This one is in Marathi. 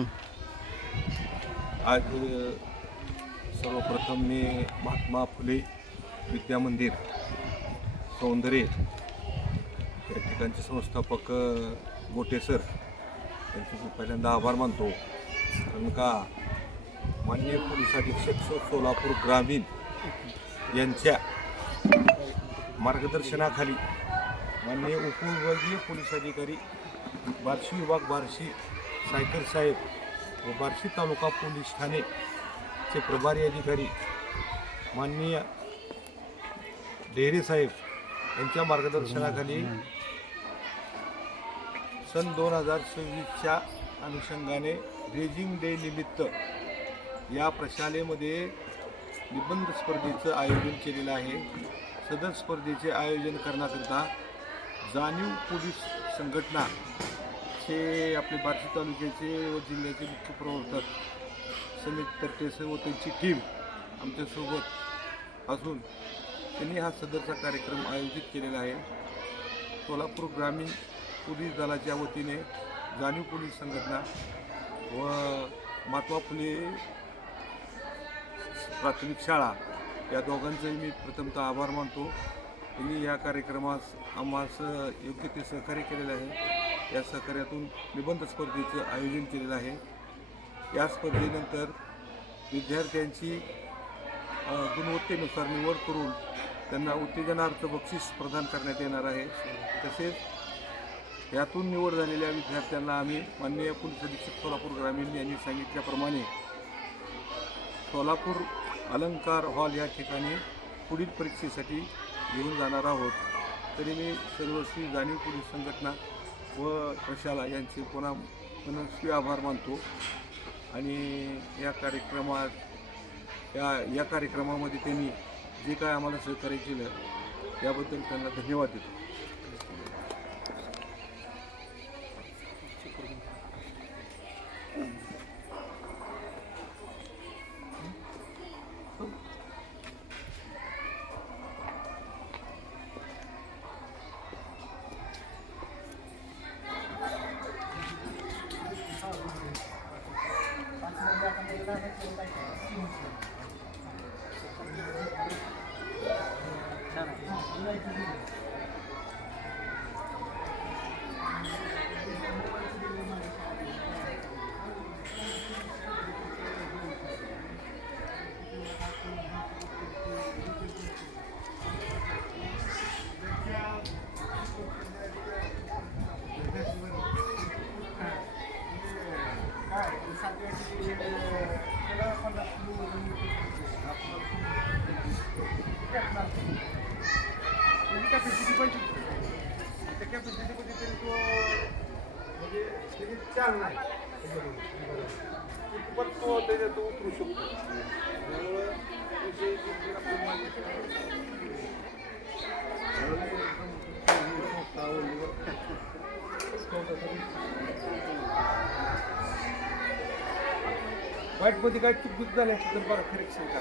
आज सर्वप्रथम मी महात्मा फुले विद्या मंदिर सौंदर्य या ठिकाणचे संस्थापक गोटे सर यांचे मी पहिल्यांदा आभार मानतो. कारण का माननीय पोलीस अधीक्षक सोलापूर ग्रामीण यांच्या मार्गदर्शनाखाली माननीय उपविभागीय पोलीस अधिकारी बार्शी विभाग बार्शी सायकर साहेब व बार्शी तालुका पोलीस ठाणेचे प्रभारी अधिकारी माननीय डेहरे साहेब यांच्या मार्गदर्शनाखाली सन 2026च्या अनुषंगाने रेजिंग डे निमित्त या प्रशालेमध्ये निबंध स्पर्धेचं आयोजन केलेलं आहे. सदर स्पर्धेचे आयोजन करण्याकरिता जाणीव पोलीस संघटनाचे आपले बार्शी तालुक्याचे व जिल्ह्याचे मुख्य प्रवर्तक समित तर्टेसर व त्यांची टीम आमच्यासोबत असून त्यांनी हा सदरचा कार्यक्रम आयोजित केलेला आहे. सोलापूर ग्रामीण पोलीस दलाच्या वतीने जाणीव पोलीस संघटना व महात्मा फुले प्राथमिक शाळा या दोघांचंही मी प्रथमतः आभार मानतो. त्यांनी या कार्यक्रमास आम्हास योग्य ते सहकार्य केलेलं आहे. या सहकार्यातून निबंध स्पर्धेचं आयोजन केलेलं आहे. या स्पर्धेनंतर विद्यार्थ्यांची गुणवत्तेनुसार निवड करून त्यांना उत्तेजनार्थ बक्षीस प्रदान करण्यात येणार आहे. तसेच यातून निवड झालेल्या विद्यार्थ्यांना आम्ही माननीय पोलीस अधीक्षक सोलापूर ग्रामीण यांनी सांगितल्याप्रमाणे सोलापूर अलंकार हॉल या ठिकाणी पुढील परीक्षेसाठी घेऊन जाणार आहोत. तरी मी सर्वस्वी जाणीव पोलीस संघटना व प्रशाला यांचे पुन्हा मनस्वी आभार मानतो आणि या कार्यक्रमामध्ये त्यांनी जे काय आम्हाला सहकार्य केलं याबद्दल त्यांना धन्यवाद देतो. उतरू शकतो. वाईटमध्ये काय चुक झाली असते तर बरं करेक्शन करा.